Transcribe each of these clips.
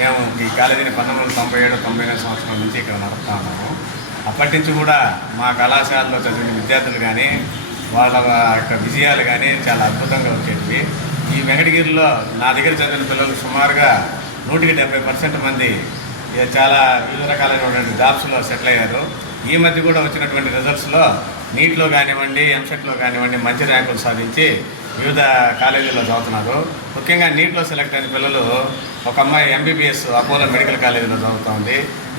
మేము ఈ కాలేజీని 1997-98 సంవత్సరం నుంచి ఇక్కడ నడుపుతా ఉన్నాము. అప్పటి నుంచి కూడా మా కళాశాలలో చదివిన విద్యార్థులు కానీ వాళ్ళ యొక్క విజయాలు కానీ చాలా అద్భుతంగా వచ్చేటివి. ఈ వెంకటగిరిలో నా దగ్గర చదివిన పిల్లలు సుమారుగా 170% మంది చాలా వివిధ రకాలైనటువంటి జాబ్స్లో సెటిల్ అయ్యారు. ఈ మధ్య కూడా వచ్చినటువంటి రిజల్ట్స్లో నీట్లో కానివ్వండి, ఎంసెట్లో కానివ్వండి మంచి ర్యాంకులు సాధించి వివిధ కాలేజీల్లో చదువుతున్నారు. ముఖ్యంగా నీట్లో సెలెక్ట్ అయిన పిల్లలు, ఒక అమ్మాయి ఎంబీబీఎస్ అపోలో మెడికల్ కాలేజీలో చదువుతూ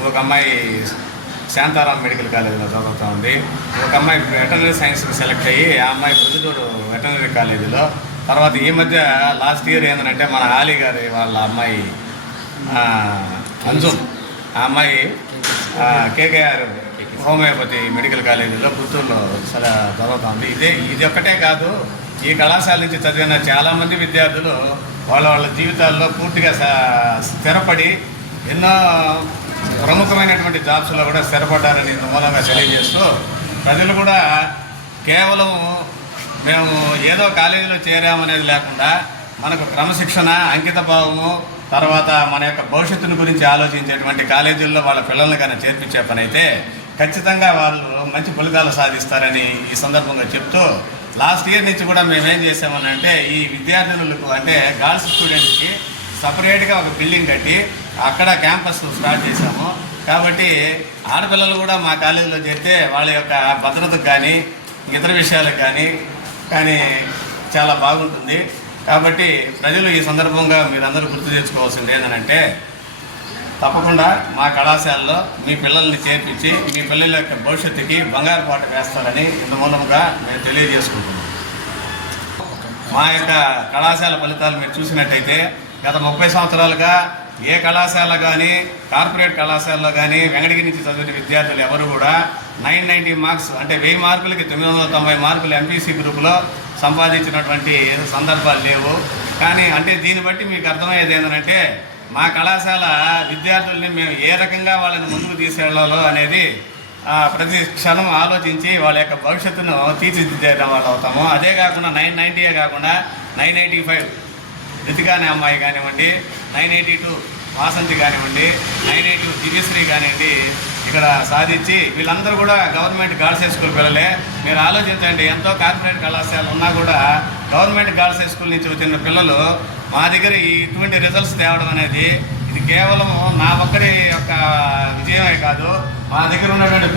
ఒక అమ్మాయి శాంతారాం మెడికల్ కాలేజీలో చదువుతూ ఉంది, ఒక అమ్మాయి వెటర్నరీ సైన్స్కి సెలెక్ట్ అయ్యి ఆ అమ్మాయి ప్రొద్దుటూరు వెటర్నరీ కాలేజీలో. తర్వాత ఈ మధ్య లాస్ట్ ఇయర్ ఏంటంటే మన ఆలీ గారి వాళ్ళ అమ్మాయి అంజుమ్, ఆ అమ్మాయి కేకేఆర్ హోమియోపతి మెడికల్ కాలేజీలో పుత్తూరులో చదువుతుంది. ఇది ఒక్కటే కాదు, ఈ కళాశాల నుంచి చదివిన చాలామంది విద్యార్థులు వాళ్ళ జీవితాల్లో పూర్తిగా స్థిరపడి ఎన్నో ప్రముఖమైనటువంటి జాబ్స్లో కూడా స్థిరపడ్డారని మూలంగా తెలియజేస్తూ, ప్రజలు కూడా కేవలం మేము ఏదో కాలేజీలో చేరామనేది లేకుండా మనకు క్రమశిక్షణ, అంకిత భావము, తర్వాత మన యొక్క భవిష్యత్తును గురించి ఆలోచించేటువంటి కాలేజీల్లో వాళ్ళ పిల్లల్ని కానీ చేర్పించే పని అయితే ఖచ్చితంగా వాళ్ళు మంచి ఫలితాలు సాధిస్తారని ఈ సందర్భంగా చెప్తూ, లాస్ట్ ఇయర్ నుంచి కూడా మేమేం చేసామనంటే ఈ విద్యార్థులకు అంటే గర్ల్స్ స్టూడెంట్స్కి సపరేట్గా ఒక బిల్డింగ్ కట్టి అక్కడ క్యాంపస్ స్టార్ట్ చేశాము. కాబట్టి ఆడపిల్లలు కూడా మా కాలేజీలో చేరితే వాళ్ళ యొక్క భద్రతకు కానీ ఇతర విషయాలకు కానీ చాలా బాగుంటుంది. కాబట్టి ప్రజలు ఈ సందర్భంగా మీరందరూ గుర్తు తెచ్చుకోవాల్సింది ఏంటంటే, తప్పకుండా మా కళాశాలలో మీ పిల్లల్ని చేర్పించి మీ పిల్లల యొక్క భవిష్యత్తుకి బంగారు పాట వేస్తారని ఇంత మూలంగా మేము తెలియజేసుకుంటున్నాం. మా యొక్క కళాశాల ఫలితాలు మీరు చూసినట్టయితే గత 30 సంవత్సరాలుగా ఏ కళాశాల కానీ కార్పొరేట్ కళాశాలలో కానీ వెంకటగిరి నుంచి చదివిన విద్యార్థులు ఎవరు కూడా 990 మార్క్స్ అంటే 1000 మార్కులకి 990 మార్కులు ఎంపీసీ గ్రూపులో సంపాదించినటువంటి సందర్భాలు లేవు. కానీ అంటే దీన్ని బట్టి మీకు అర్థమయ్యేది ఏంటంటే, మా కళాశాల విద్యార్థుల్ని మేము ఏ రకంగా వాళ్ళని ముందుకు తీసుకెళ్లాలో అనేది ప్రతి క్షణం ఆలోచించి వాళ్ళ యొక్క భవిష్యత్తును తీర్చిదిద్దేయడం వాళ్ళు అవుతాము. అదే కాకుండా 990 కాకుండా 985 రితికా అనే అమ్మాయి కానివ్వండి, 982 వాసంతి కానివ్వండి, 982 దివ్యశ్రీ కానివ్వండి ఇక్కడ సాధించి వీళ్ళందరూ కూడా గవర్నమెంట్ గర్ల్స్ హై స్కూల్ పిల్లలే. మీరు ఆలోచించండి, ఎంతో కార్పొరేట్ కళాశాల ఉన్నా కూడా గవర్నమెంట్ గర్ల్స్ హై స్కూల్ నుంచి వచ్చిన పిల్లలు మా దగ్గర ఇటువంటి రిజల్ట్స్ తేవడం అనేది ఇది కేవలం నా ఒక్కరి యొక్క విజయమే కాదు, మా దగ్గర ఉన్నటువంటి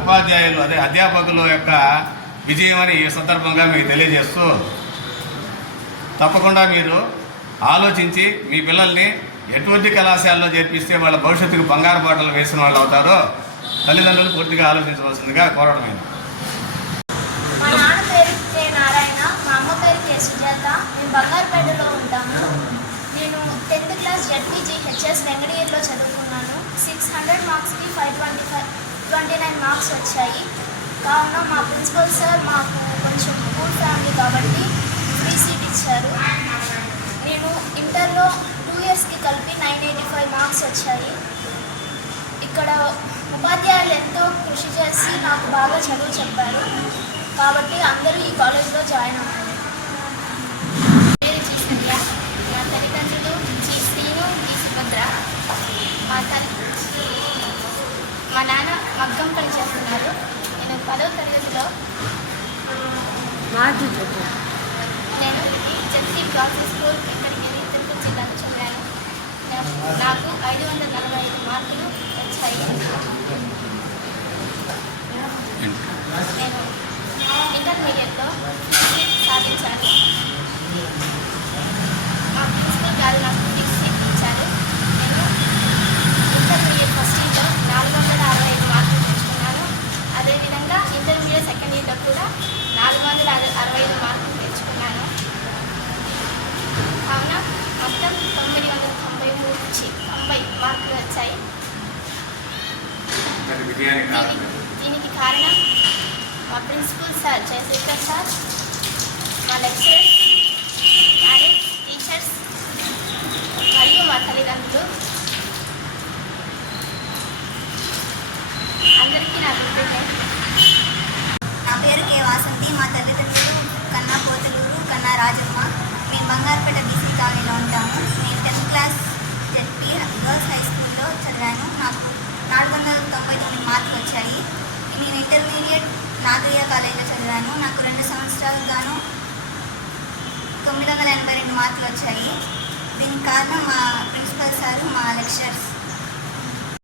ఉపాధ్యాయులు అదే అధ్యాపకుల యొక్క విజయం అని ఈ సందర్భంగా మీకు తెలియజేస్తూ, తప్పకుండా మీరు ఆలోచించి మీ పిల్లల్ని ఎటువంటి కళాశాలలో చేర్పిస్తే వాళ్ళ భవిష్యత్తుకు బంగారు బాటలు వేసిన వాళ్ళు అవుతారో తల్లిదండ్రులు పూర్తిగా ఆలోచించవలసిందిగా కోరడమైంది. మా నాన్న పేరు కే నారాయణ, మా అమ్మ పేరు కే సుజాత. మేము బంగారుపేటలో ఉంటాము. నేను 10th క్లాస్ జెడ్పీజీహెచ్ఎస్ వెంకటగిరిలో చదువుకున్నాను. 600 మార్క్స్కి 529 మార్క్స్ వచ్చాయి. కావున మా ప్రిన్సిపల్ సార్ మాకు కొంచెం పూర్ ఫ్యామిలీ కాబట్టి ఫ్రీ సీట్ ఇచ్చారు. నేను ఇంటర్లో 2 ఇయర్స్కి కలిపి 985 మార్క్స్ వచ్చాయి. ఇక్కడ ఉపాధ్యాయులు ఎంతో కృషి చేసి నాకు బాగా చదువు చెప్పారు. కాబట్టి అందరూ ఈ కాలేజ్లో జాయిన్ అవ్వాలి. పేరు జీ సంధ్య. మా తల్లిదండ్రులు జీ శ్రీను, జీ సుభద్ర. మా నాన్న మగ్గం పని చేస్తున్నారు. నేను 10వ తరగతిలో నేను జెడ్సీ క్లాస్ స్కూల్ ఇక్కడికి వెళ్ళి తిరుపతి జిల్లాలో చదివాను. నాకు 545 మార్కులు వచ్చాయి. నేను ఇంటర్మీడియట్లో సాధించాను. మా ప్రిన్సిపల్ గారు నాకు సీట్ ఇచ్చారు. నేను ఇంటర్మీడియట్ ఫస్ట్ ఇయర్లో 465 మార్కులు తెచ్చుకున్నాను. అదేవిధంగా ఇంటర్మీడియట్ సెకండ్ ఇయర్లో కూడా 465 మార్కులు తెచ్చుకున్నాను. కావున మొత్తం 993 మార్కులు వచ్చాయి. దీనికి కారణం మా ప్రిన్సిపల్ సార్ జయశేఖర్ సార్, మా లెక్చరర్స్, పేరెంట్స్, టీచర్స్ మరియు మా తల్లిదండ్రులు అందరికీ నా కృతజ్ఞతలు. నా పేరు కే వాసంతి. మా తల్లిదండ్రులు కన్నా పోతలూరు, కన్నా రాజమ్మ. మేము బంగారుపేట బీసీ కాలనీలో ఉంటాము. నేను 10th class ZP girls high స్కూల్లో చదివాను. నాకు 499 మార్కులు వచ్చాయి. నేను ఇంటర్మీడియట్ నాగయ్య కాలేజీలో చదివాను. నాకు 2 సంవత్సరాలు గాను 982 మార్కులు వచ్చాయి. దీనికి కారణం మా ప్రిన్సిపల్ సారు, మా లెక్చరర్స్.